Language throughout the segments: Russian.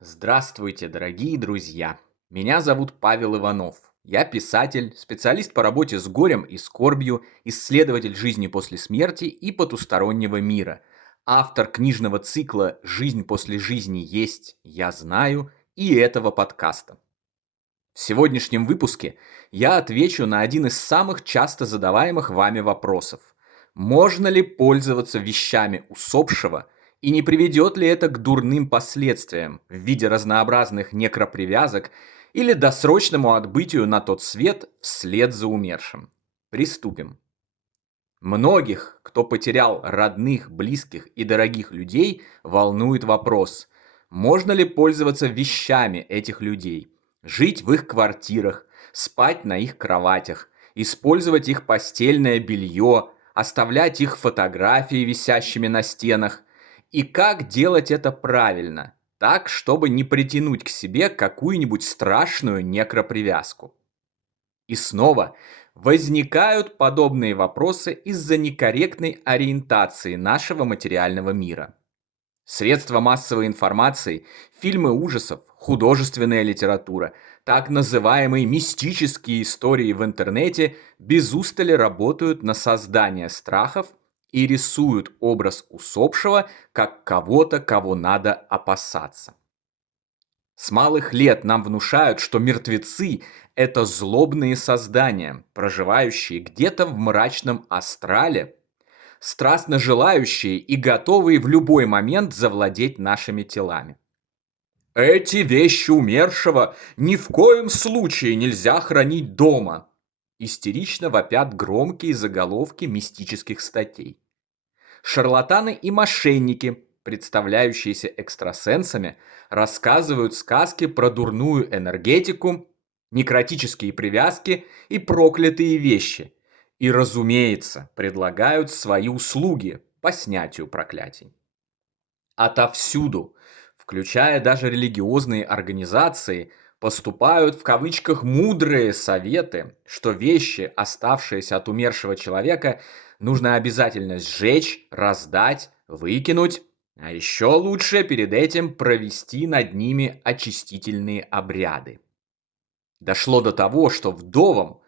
Здравствуйте, дорогие друзья! Меня зовут Павел Иванов. Я писатель, специалист по работе с горем и скорбью, исследователь жизни после смерти и потустороннего мира, автор книжного цикла «Жизнь после жизни есть, я знаю» и этого подкаста. В сегодняшнем выпуске я отвечу на один из самых часто задаваемых вами вопросов. Можно ли пользоваться вещами усопшего и не приведет ли это к дурным последствиям в виде разнообразных некропривязок или досрочному отбытию на тот свет вслед за умершим? Приступим. Многих, кто потерял родных, близких и дорогих людей, волнует вопрос, можно ли пользоваться вещами этих людей, жить в их квартирах, спать на их кроватях, использовать их постельное белье, оставлять их фотографии висящими на стенах, и как делать это правильно, так, чтобы не притянуть к себе какую-нибудь страшную некропривязку. И снова возникают подобные вопросы из-за некорректной ориентации нашего материального мира. Средства массовой информации, фильмы ужасов, художественная литература, так называемые мистические истории в интернете без устали работают на создание страхов и рисуют образ усопшего как кого-то, кого надо опасаться. С малых лет нам внушают, что мертвецы– это злобные создания, проживающие где-то в мрачном астрале, страстно желающие и готовые в любой момент завладеть нашими телами. Эти вещи умершего ни в коем случае нельзя хранить дома. Истерично вопят громкие заголовки мистических статей. Шарлатаны и мошенники, представляющиеся экстрасенсами, рассказывают сказки про дурную энергетику, некротические привязки и проклятые вещи. И, разумеется, предлагают свои услуги по снятию проклятий. Отовсюду, включая даже религиозные организации, поступают в кавычках «мудрые советы», что вещи, оставшиеся от умершего человека, нужно обязательно сжечь, раздать, выкинуть, а еще лучше перед этим провести над ними очистительные обряды. Дошло до того, что вдовам,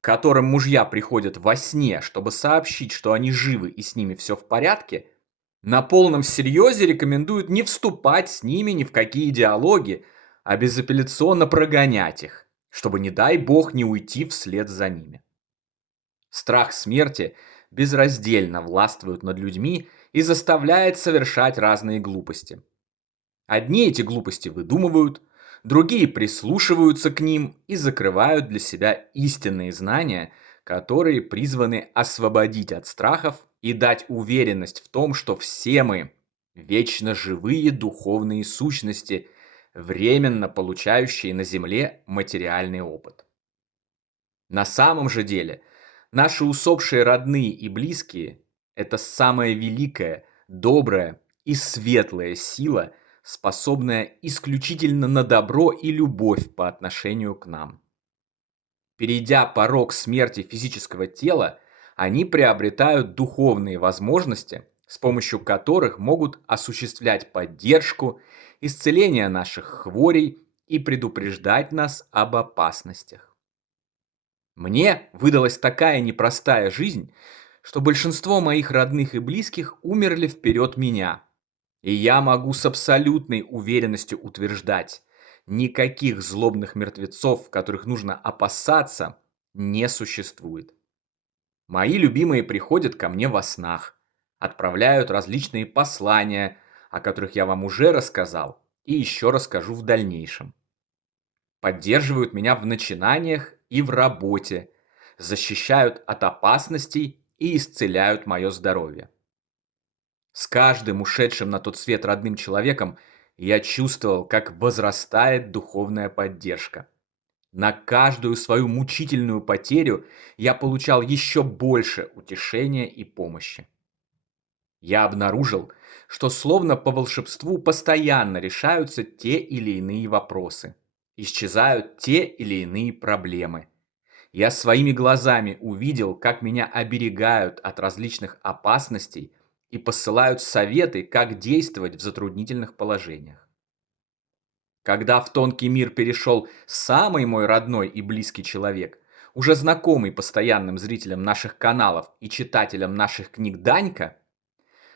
к которым мужья приходят во сне, чтобы сообщить, что они живы и с ними все в порядке, на полном серьезе рекомендуют не вступать с ними ни в какие диалоги, а безапелляционно прогонять их, чтобы, не дай бог, не уйти вслед за ними. Страх смерти безраздельно властвует над людьми и заставляет совершать разные глупости. Одни эти глупости выдумывают, другие прислушиваются к ним и закрывают для себя истинные знания, которые призваны освободить от страхов и дать уверенность в том, что все мы вечно живые духовные сущности, временно получающие на Земле материальный опыт. На самом же деле, наши усопшие родные и близкие– это самая великая, добрая и светлая сила, способная исключительно на добро и любовь по отношению к нам. Перейдя порог смерти физического тела, они приобретают духовные возможности, с помощью которых могут осуществлять поддержку, исцеление наших хворей и предупреждать нас об опасностях. Мне выдалась такая непростая жизнь, что большинство моих родных и близких умерли вперед меня. И я могу с абсолютной уверенностью утверждать, никаких злобных мертвецов, которых нужно опасаться, не существует. Мои любимые приходят ко мне во снах, отправляют различные послания, о которых я вам уже рассказал и еще расскажу в дальнейшем. Поддерживают меня в начинаниях и в работе, защищают от опасностей и исцеляют мое здоровье. С каждым ушедшим на тот свет родным человеком я чувствовал, как возрастает духовная поддержка. На каждую свою мучительную потерю я получал еще больше утешения и помощи. Я обнаружил, что словно по волшебству постоянно решаются те или иные вопросы. Исчезают те или иные проблемы. Я своими глазами увидел, как меня оберегают от различных опасностей и посылают советы, как действовать в затруднительных положениях. Когда в тонкий мир перешел самый мой родной и близкий человек, уже знакомый постоянным зрителям наших каналов и читателям наших книг Данька,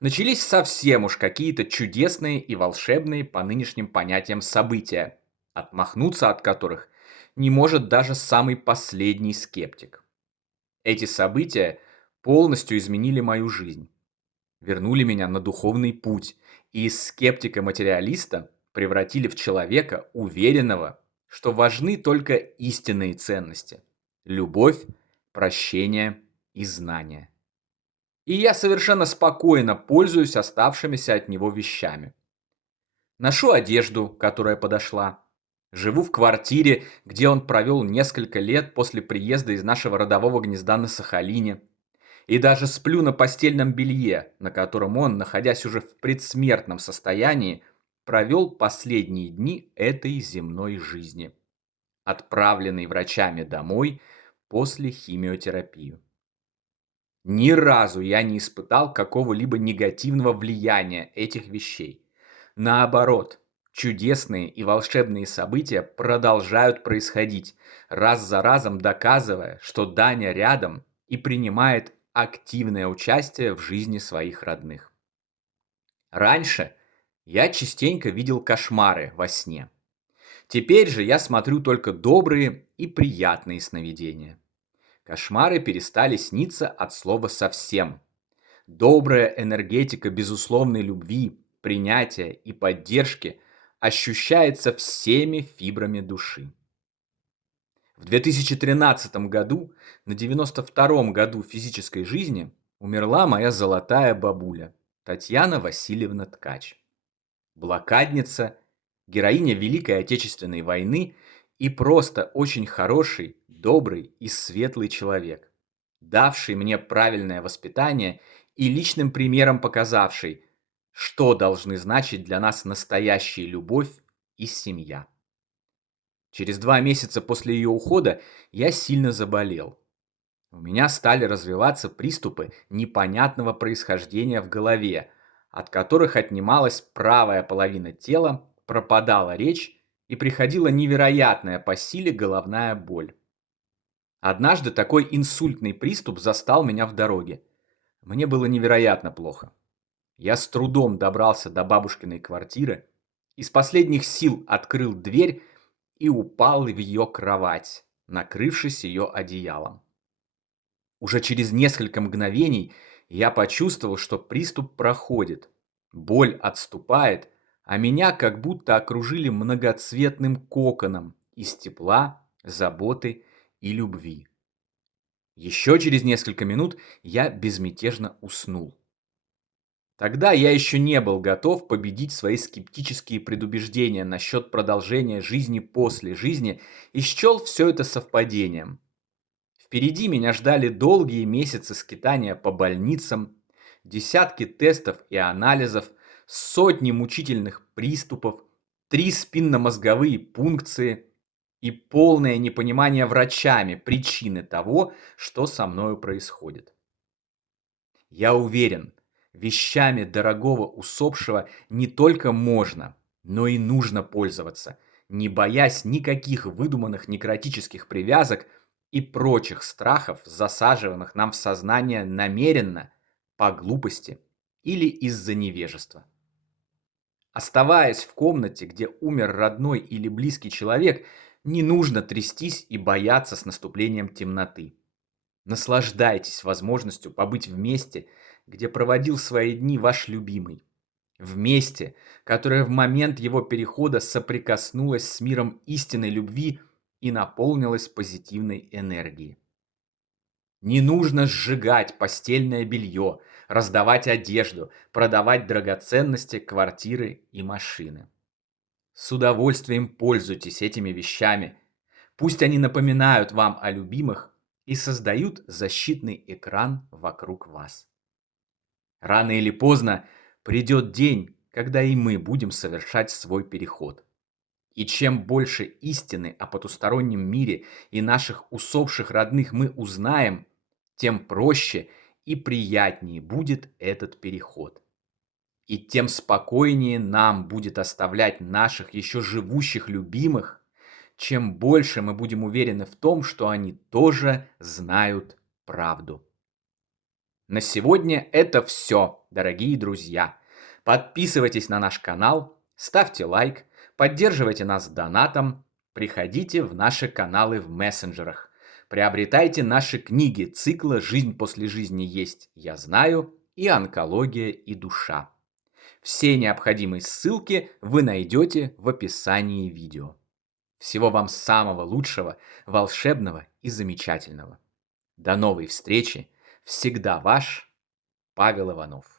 начались совсем уж какие-то чудесные и волшебные по нынешним понятиям события, отмахнуться от которых не может даже самый последний скептик. Эти события полностью изменили мою жизнь, вернули меня на духовный путь и из скептика-материалиста превратили в человека, уверенного, что важны только истинные ценности – любовь, прощение и знание. И я совершенно спокойно пользуюсь оставшимися от него вещами. Ношу одежду, которая подошла. Живу в квартире, где он провел несколько лет после приезда из нашего родового гнезда на Сахалине. И даже сплю на постельном белье, на котором он, находясь уже в предсмертном состоянии, провел последние дни этой земной жизни, отправленный врачами домой после химиотерапии. Ни разу я не испытал какого-либо негативного влияния этих вещей. Наоборот, чудесные и волшебные события продолжают происходить, раз за разом доказывая, что Даня рядом и принимает активное участие в жизни своих родных. Раньше я частенько видел кошмары во сне. Теперь же я смотрю только добрые и приятные сновидения. Кошмары перестали сниться от слова совсем. Добрая энергетика безусловной любви, принятия и поддержки ощущается всеми фибрами души. В 2013 году, на 92-м году физической жизни, умерла моя золотая бабуля, Татьяна Васильевна Ткач. Блокадница, героиня Великой Отечественной войны и просто очень хороший, добрый и светлый человек, давший мне правильное воспитание и личным примером показавший, что должны значить для нас настоящая любовь и семья. Через 2 месяца после ее ухода я сильно заболел. У меня стали развиваться приступы непонятного происхождения в голове, от которых отнималась правая половина тела, пропадала речь и приходила невероятная по силе головная боль. Однажды такой инсультный приступ застал меня в дороге. Мне было невероятно плохо. Я с трудом добрался до бабушкиной квартиры, из последних сил открыл дверь и упал в ее кровать, накрывшись ее одеялом. Уже через несколько мгновений я почувствовал, что приступ проходит, боль отступает, а меня как будто окружили многоцветным коконом из тепла, заботы и любви. Еще через несколько минут я безмятежно уснул. Тогда я еще не был готов победить свои скептические предубеждения насчет продолжения жизни после жизни и счел все это совпадением. Впереди меня ждали долгие месяцы скитания по больницам, десятки тестов и анализов, сотни мучительных приступов, 3 спинномозговые пункции и полное непонимание врачами причины того, что со мною происходит. Я уверен, вещами дорогого усопшего не только можно, но и нужно пользоваться, не боясь никаких выдуманных некротических привязок и прочих страхов, засаживанных нам в сознание намеренно, по глупости или из-за невежества. Оставаясь в комнате, где умер родной или близкий человек, не нужно трястись и бояться с наступлением темноты. Наслаждайтесь возможностью побыть в месте, где проводил свои дни ваш любимый. В месте, которое в момент его перехода соприкоснулось с миром истинной любви и наполнилось позитивной энергией. Не нужно сжигать постельное белье, раздавать одежду, продавать драгоценности, квартиры и машины. С удовольствием пользуйтесь этими вещами. Пусть они напоминают вам о любимых и создают защитный экран вокруг вас. Рано или поздно придет день, когда и мы будем совершать свой переход. И чем больше истины о потустороннем мире и наших усопших родных мы узнаем, тем проще и приятнее будет этот переход. И тем спокойнее нам будет оставлять наших еще живущих любимых, чем больше мы будем уверены в том, что они тоже знают правду. На сегодня это все, дорогие друзья. Подписывайтесь на наш канал, ставьте лайк, поддерживайте нас донатом, приходите в наши каналы в мессенджерах. Приобретайте наши книги цикла «Жизнь после жизни есть, я знаю» и «Онкология и душа». Все необходимые ссылки вы найдете в описании видео. Всего вам самого лучшего, волшебного и замечательного. До новой встречи. Всегда ваш Павел Иванов.